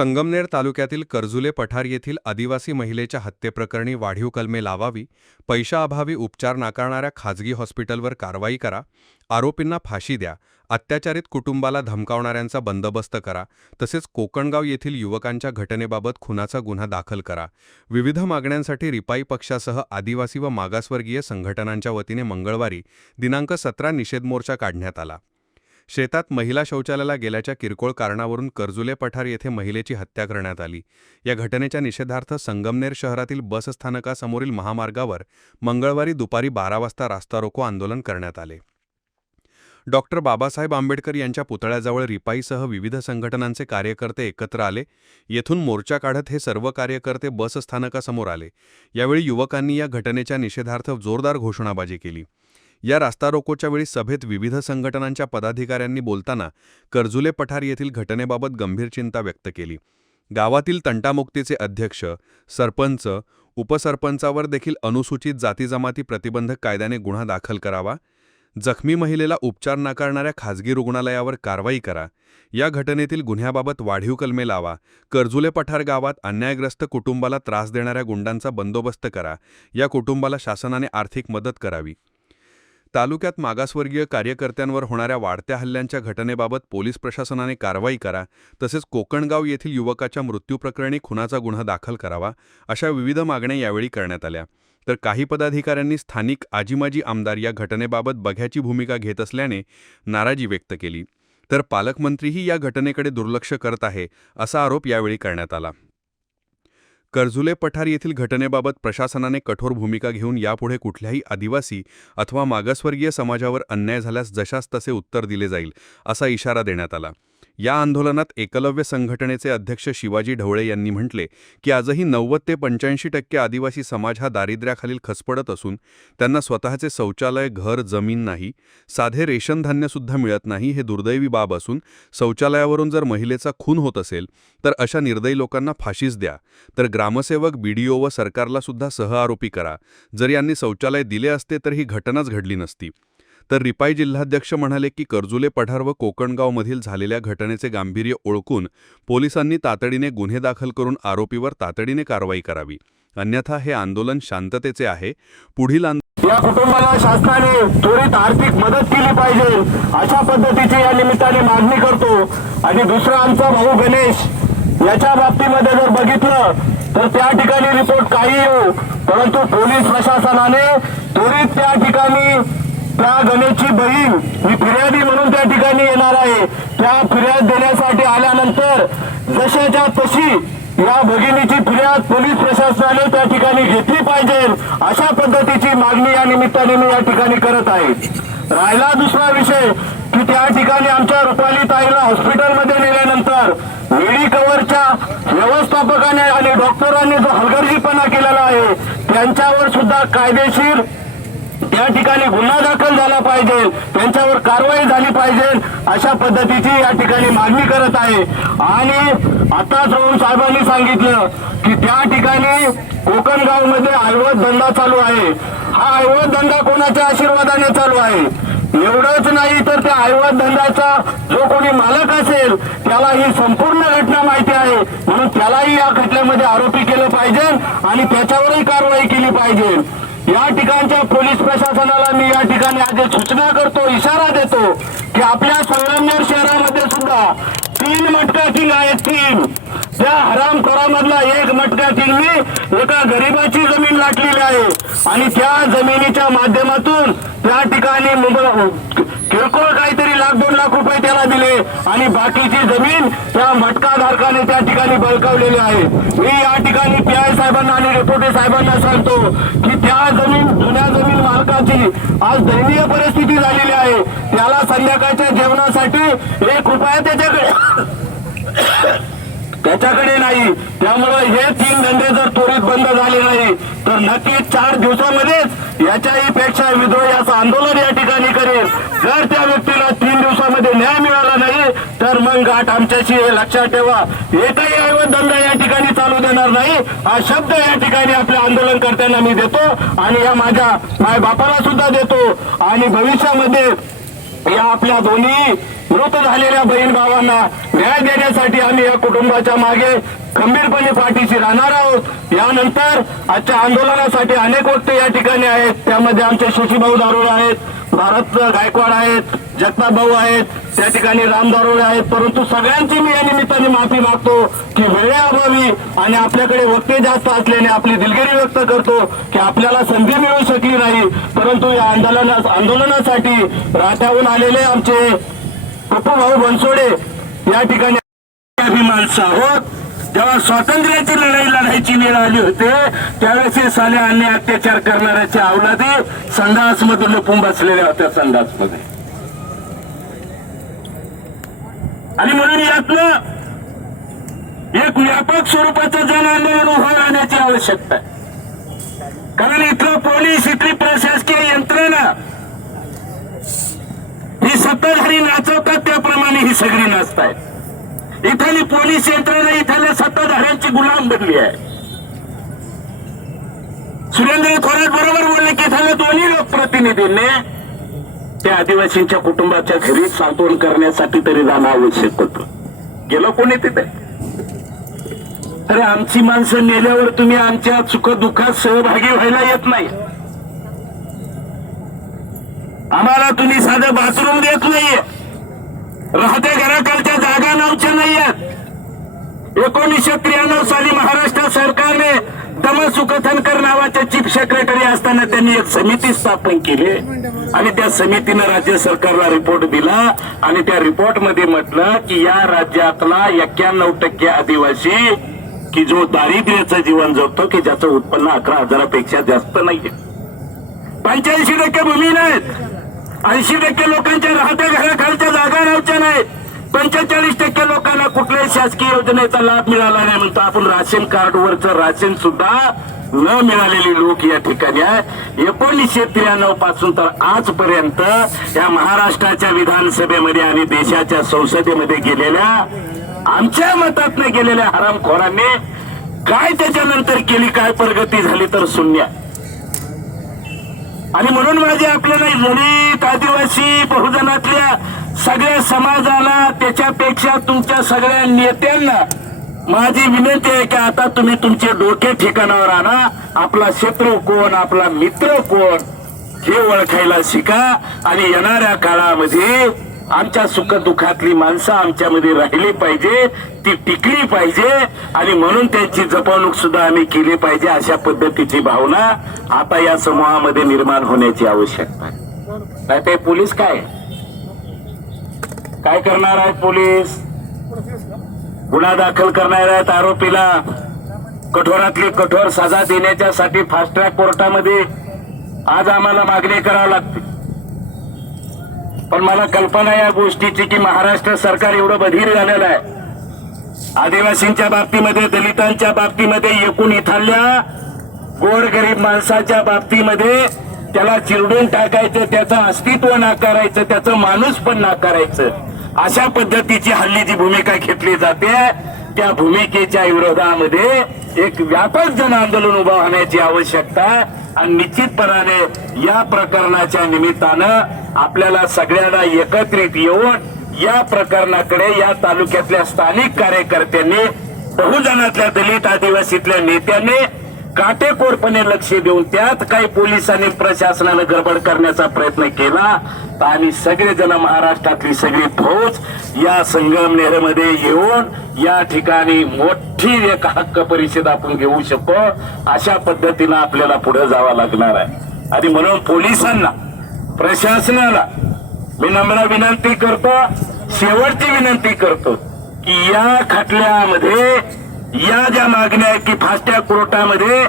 संगमनेर तालुक्यातील कर्जुले पठार येथील आदिवासी महिलेच्या हत्येप्रकरणी वाढीव कलमे लावावी पैशाअभावी उपचार नाकारणाऱ्या खाजगी हॉस्पिटलवर कारवाई करा आरोपींना फाशी द्या अत्याचारित कुटुंबाला धमकावणाऱ्यांचा बंदोबस्त करा तसेच कोकणगाव येथील युवकांच्या घटनेबाबत खुनाचा गुन्हा दाखल करा. विविध मागण्यांसाठी रिपाई पक्षासह आदिवासी व मागासवर्गीय संघटनांच्या वतीने मंगळवारी दिनांक सतरा निषेध मोर्चा काढण्यात आला. शेतात महिला शौचालयाला गेल्याच्या किरकोळ कारणावरून कर्जुले पठार येथे महिलेची हत्या करण्यात आली. या घटनेच्या निषेधार्थ संगमनेर शहरातील बसस्थानकासमोरील महामार्गावर मंगळवारी दुपारी बारा वाजता रास्ता रोको आंदोलन करण्यात आले. डॉक्टर बाबासाहेब आंबेडकर यांच्या पुतळ्याजवळ रिपाईसह विविध संघटनांचे कार्यकर्ते एकत्र आले. येथून मोर्चा काढत हे सर्व कार्यकर्ते बसस्थानकासमोर आले. यावेळी युवकांनी या घटनेच्या निषेधार्थ जोरदार घोषणाबाजी केली. या रास्ता रोकोच्या वेळी सभेत विविध संघटनांच्या पदाधिकाऱ्यांनी बोलताना कर्जुले पठार येथील घटनेबाबत गंभीर चिंता व्यक्त केली. गावातील तंटामुक्तीचे अध्यक्ष सरपंच उपसरपंचावर देखील अनुसूचित जाती जमाती प्रतिबंधक कायद्याने गुन्हा दाखल करावा जखमी महिलेला उपचार नाकारणाऱ्या खाजगी रुग्णालयावर कारवाई करा या घटनेतील गुन्ह्याबाबत वाढीव कलमे लावा कर्जुले पठार गावात अन्यायग्रस्त कुटुंबाला त्रास देणाऱ्या गुंडांचा बंदोबस्त करा या कुटुंबाला शासनाने आर्थिक मदत करावी. तालुक्यात मागासवर्गीय कार्यकर्त्यांवर होणाऱ्या वाढत्या हल्ल्यांच्या घटनेबाबत पोलीस प्रशासनाने कारवाई करा तसेच कोकणगाव येथील युवकाच्या मृत्यूप्रकरणी खुनाचा गुन्हा दाखल करावा अशा विविध मागण्या यावेळी करण्यात आल्या. तर काही पदाधिकाऱ्यांनी स्थानिक आजीमाजी आमदार या घटनेबाबत बघ्याची भूमिका घेत असल्याने नाराजी व्यक्त केली. तर पालकमंत्रीही या घटनेकडे दुर्लक्ष करत आहे असा आरोप यावेळी करण्यात आला. कर्जुले पठार येथील घटनेबाबत प्रशासनाने कठोर भूमिका घेऊन यापुढे कुठल्याही आदिवासी अथवा मागासवर्गीय समाजावर अन्याय झाल्यास जशास तसे उत्तर दिले जाईल असा इशारा देण्यात आला. या आंदोलनात एकलव्य संघटनेचे अध्यक्ष शिवाजी ढवळे यांनी म्हटले की आजही नव्वद ते पंच्याऐंशी टक्के आदिवासी समाज हा दारिद्र्याखालील खसपडत असून त्यांना स्वतःचे शौचालय घर जमीन नाही साधे रेशनधान्यसुद्धा मिळत नाही हे दुर्दैवी बाब असून शौचालयावरून जर महिलेचा खून होत असेल तर अशा निर्दयी लोकांना फाशीच द्या. तर ग्रामसेवक बीडीओ व सरकारला सुद्धा सहआरोपी करा. जर यांनी शौचालय दिले असते तर ही घटनाच घडली नसती. तर रिपाई जिल्हाध्यक्ष म्हणाले की कर्जुले पठार व कोकणगावमधील झालेल्या घटनेचे गांभीर्य ओळखून पोलिसांनी तातडीने गुन्हे दाखल करून आरोपीवर तातडीने कारवाई करावी. अन्यथा हे आंदोलन शांततेचे आहे. पुढील या कुटुंबाला शासनाने त्वरित आर्थिक मदत केली पाहिजे. अशा पद्धतीची या निमित्ताने मागणी करतो. आणि दुसरा आमचा भाऊ गणेश याच्या बाबतीमध्ये जर बघितलं तर त्या ठिकाणी रिपोर्ट काही येऊ. परंतु पोलीस प्रशासनाने त्वरित त्या ठिकाणी त्या गणेशची बहीण ही फिर्यादी म्हणून त्या ठिकाणी येणार आहे. त्या फिर्याद देण्यासाठी आल्यानंतर जशाच्या तशी या भगिनीची फिर्याद पोलीस प्रशासनाने त्या ठिकाणी घेतली पाहिजे. अशा पद्धतीची मागणी या निमित्ताने मी या ठिकाणी करत आहे. राहिला दुसरा विषय की त्या ठिकाणी आमच्या रुपाली ताईला हॉस्पिटलमध्ये नेल्यानंतर मेडिकवरच्या व्यवस्थापकाने आणि डॉक्टरांनी जो हलगर्जीपणा केलेला आहे त्यांच्यावर सुद्धा कायदेशीर त्या ठिकाणी गुन्हा दाखल झाला पाहिजे त्यांच्यावर कारवाई झाली पाहिजे अशा पद्धतीची या ठिकाणी मागणी करत आहे. आणि आताच रोहन साहेबांनी सांगितलं की त्या ठिकाणी कोकणगावमध्ये ऐवत धंदा चालू आहे. हा ऐवत धंदा कोणाच्या आशीर्वादाने चालू आहे? एवढंच नाही तर त्या ऐवत धंद्याचा जो कोणी मालक असेल त्याला ही संपूर्ण घटना माहिती आहे. म्हणून त्यालाही या खटल्यामध्ये आरोपी केलं पाहिजे आणि त्याच्यावरही कारवाई केली पाहिजे. या ठिकाणच्या पोलीस प्रशासनाला मी या ठिकाणी आज सूचना करतो इशारा देतो की आपल्या संगमनेर शहरामध्ये सुद्धा तीन मटका किंग आहेत तीन. त्या हरामखोरामधला एक मटका किंगनी एका गरिबाची जमीन लाटलेली आहे. आणि त्या जमिनीच्या माध्यमातून त्या ठिकाणी किरकोळ काहीतरी लाख दोन लाख रुपये त्याला दिले आणि बाकीची जमीन त्या मटकाधारकाने त्या ठिकाणी बळकावलेली आहे. मी या ठिकाणी पी आय साहेबांना आणि डेप्युटी साहेबांना सांगतो की त्या जमीन जुन्या जमीन मालकाची आज दयनीय परिस्थिती झालेली आहे. त्याला संध्याकाळच्या जेवणासाठी एक रुपया त्याच्याकडे त्याच्याकडे नाही. त्यामुळे हे तीन धंदे जर त्वरित बंद झाले नाही तर नक्की चार दिवसामध्येच याच्याही पेक्षा विद्रोह याचं आंदोलन या ठिकाणी करेल. जर त्या व्यक्तीला तीन दिवसामध्ये न्याय मिळाला नाही तर मग गाठ आमच्याशी हे लक्षात ठेवा. एकही ऐवत धंदा या ठिकाणी चालू देणार नाही. हा शब्द या ठिकाणी आपल्या आंदोलनकर्त्यांना मी देतो आणि या माझ्या माय बापाला सुद्धा देतो. आणि भविष्यामध्ये या आपल्या दोन्ही मृत झालेल्या बहीण भावांना न्याय देण्यासाठी आम्ही या कुटुंबाच्या मागे खंबीरपणे पाठीशी राहणार आहोत. यानंतर आजच्या आंदोलनासाठी अनेक वक्त या ठिकाणी आहेत. त्यामध्ये आमचे शशीभाऊ दारोळे आहेत. भारत गायकवाड आहेत जगताप भाऊ आहेत त्या ठिकाणी राम दारोळे आहेत. परंतु सगळ्यांची मी या निमित्ताने माफी मागतो की वेळेअभावी आणि आपल्याकडे वक्ते जास्त असल्याने आपली दिलगिरी व्यक्त करतो की आपल्याला संधी मिळू शकली नाही. परंतु या आंदोलना आंदोलनासाठी राहत्याहून आलेले आमचे पप्पू भाऊ बनसोडे या ठिकाणी अभिमान माणसं आहोत जेव्हा स्वातंत्र्याची लढाई लढायची वेळ आली होते त्यावेळेस हे साले अन्य अत्याचार करणाऱ्याच्या अवलादे संडासमध्ये लपून बसलेल्या होत्या संडासमध्ये. आणि म्हणून यातनं एक व्यापक स्वरूपाचं जन आंदोलन उभं राहण्याची आवश्यकता आहे. कारण इथलं पोलीस इथली प्रशासकीय यंत्रणा ही सत्ताधारी नाचवतात त्याप्रमाणे ही सगळी नाचतायत. इथली पोलीस यंत्रणा इथल्या सत्ताधाऱ्यांची गुलाम बनली आहे. सुरेंद्र थोरात बरोबर बोलले की इथल्या दोन्ही लोकप्रतिनिधींनी त्या आदिवासींच्या कुटुंबाच्या घरी सांत्वन करण्यासाठी तरी जाणं आवश्यक होत. गेलं कोणी तिथे? अरे आमची माणसं नेल्यावर तुम्ही आमच्या सुख दुःखात सहभागी व्हायला येत नाही. आम्हाला तुम्ही साधं बाथरूम देत नाहीये. राहत्या घराकडच्या जागा नव्हत्या नाहीयेत एकोणीसशे त्र्याण्णव साली महाराष्ट्र सरकारने दमसुखथनकर नावाचे चीफ सेक्रेटरी असताना त्यांनी एक समिती स्थापन केली. आणि त्या समितीनं राज्य सरकारला रिपोर्ट दिला. आणि त्या रिपोर्टमध्ये म्हटलं की या राज्यातला एक्क्याण्णव टक्के आदिवासी की जो दारिद्र्याचं जीवन जगतो की ज्याचं उत्पन्न अकरा हजारापेक्षा जास्त नाहीये. पंच्याऐंशी टक्के भूमी नाहीत. ऐंशी टक्के लोकांच्या राहत्या घराखालच्या जागा नव्हत्या नाहीत. पंचेचाळीस टक्के लोकांना कुठल्याही शासकीय योजनेचा लाभ मिळाला नाही म्हणतो. आपण राशन कार्ड कार्डवरचं राशन सुद्धा न मिळालेले लोक या ठिकाणी आहे. एकोणीसशे त्र्याण्णवपासून तर आजपर्यंत या महाराष्ट्राच्या विधानसभेमध्ये आणि देशाच्या संसदेमध्ये गेलेल्या आमच्या मतातनं गेलेल्या हरामखोरांनी काय त्याच्यानंतर केली काय प्रगती झाली तर शून्य आणि म्हणून माझे आपल्याला दलित आदिवासी बहुजनातल्या सगळ्या समाजाला त्याच्यापेक्षा तुमच्या सगळ्या नेत्यांना माझी विनंती आहे की आता तुम्ही तुमचे डोके ठिकाणावर आणा. आपला शत्रू कोण आपला मित्र कोण हे ओळखायला शिका. आणि येणाऱ्या काळामध्ये आमच्या सुख दुःखातली माणसं आमच्यामध्ये राहिली पाहिजे ती टिकली पाहिजे आणि म्हणून त्यांची जपवणूक सुद्धा आम्ही केली पाहिजे अशा पद्धतीची भावना आता या समूहामध्ये निर्माण होण्याची आवश्यकता आहे. नाही ते पोलीस काय? काय करणार आहेत पोलीस? गुन्हा दाखल करणार आहेत आरोपीला. कठोरातली कठोर सजा देण्याच्यासाठी फास्ट ट्रॅक कोर्टामध्ये आज आम्हाला मागणी करावी लागते. पण मला कल्पना या गोष्टीची की महाराष्ट्र सरकार एवढं बधीर झालेलं आहे. आदिवासींच्या बाबतीमध्ये दलितांच्या बाबतीमध्ये एकूण इथल्या गोरगरीब माणसाच्या बाबतीमध्ये त्याला चिरडून टाकायचं त्याचं अस्तित्व नाकारायचं त्याचं माणूस पण नाकारायचं. अशा पद्धतीची हल्ली जी भूमिका घेतली जाते. त्या भूमिकेच्या विरोधामध्ये एक व्यापक जन आंदोलन उभं होण्याची आवश्यकता आणि निश्चितपणाने या प्रकरणाच्या निमित्तानं आपल्याला सगळ्यांना एकत्रित येऊन या प्रकरणाकडे या तालुक्यातल्या स्थानिक कार्यकर्त्यांनी बहुजनातल्या दलित आदिवासीतल्या नेत्यांनी काटेकोरपणे लक्ष देऊन त्यात काही पोलिसांनी प्रशासनानं गडबड करण्याचा प्रयत्न केला. तर आम्ही सगळेजण महाराष्ट्रातली सगळी फौज या संगमनेरमध्ये येऊन या ठिकाणी मोठी एक हक्क परिषद आपण घेऊ शकतो. अशा पद्धतीनं आपल्याला पुढे जावं लागणार आहे. आणि म्हणून पोलिसांना प्रशासनाला मी नम्र विनंती करतो शेवटची विनंती करतो की या खटल्यामध्ये या ज्या मागण्या आहेत की फास्टॅग कोर्टामध्ये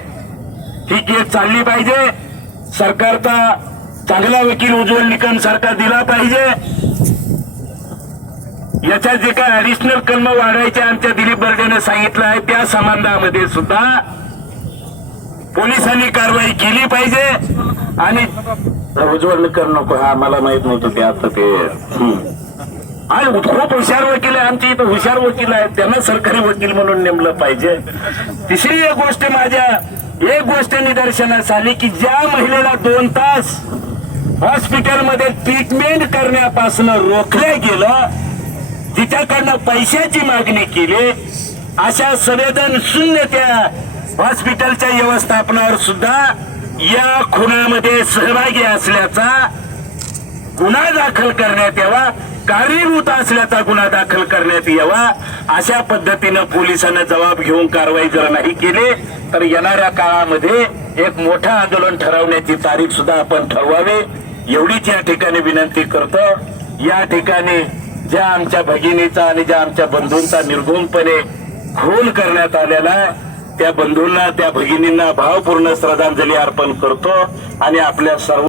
ही केस चालली पाहिजे सरकारचा चांगला वकील उज्ज्वल निकम सारखा दिला पाहिजे. याच्या जे काय ऍडिशनल कलम वाढायचे आमच्या दिलीप बर्डेने सांगितलं आहे त्या संबंधामध्ये सुद्धा पोलिसांनी कारवाई केली पाहिजे आणि उज्ज्वल कर नको. हा मला माहीत नव्हतं ते आता ते. हम्म. आणि खूप हुशार वकील आहे. आमच्या इथं हुशार वकील आहेत. त्यांना सरकारी वकील म्हणून नेमलं पाहिजे. तिसरी एक गोष्ट माझ्या एक गोष्ट निदर्शनास आली की ज्या महिलेला दोन तास हॉस्पिटलमध्ये ट्रीटमेंट करण्यापासून रोखलं गेलं तिच्याकडनं पैशाची मागणी केली. अशा संवेदन शून्य त्या हॉस्पिटलच्या व्यवस्थापनावर सुद्धा या खुनामध्ये सहभागी असल्याचा गुन्हा दाखल करण्यात यावा कारणीभूत असल्याचा गुन्हा दाखल करण्यात यावा अशा पद्धतीनं पोलिसांना जबाब घेऊन कारवाई जर नाही केली तर येणाऱ्या काळामध्ये एक मोठं आंदोलन ठरवण्याची तारीख सुद्धा आपण ठरवावी. एवढीच या ठिकाणी विनंती करतो. या ठिकाणी ज्या आमच्या भगिनीचा आणि ज्या आमच्या बंधूंचा निर्गुणपणे खून करण्यात आलेला आहे त्या बंधूंना त्या भगिनींना भावपूर्ण श्रद्धांजली अर्पण करतो आणि आपल्या सर्व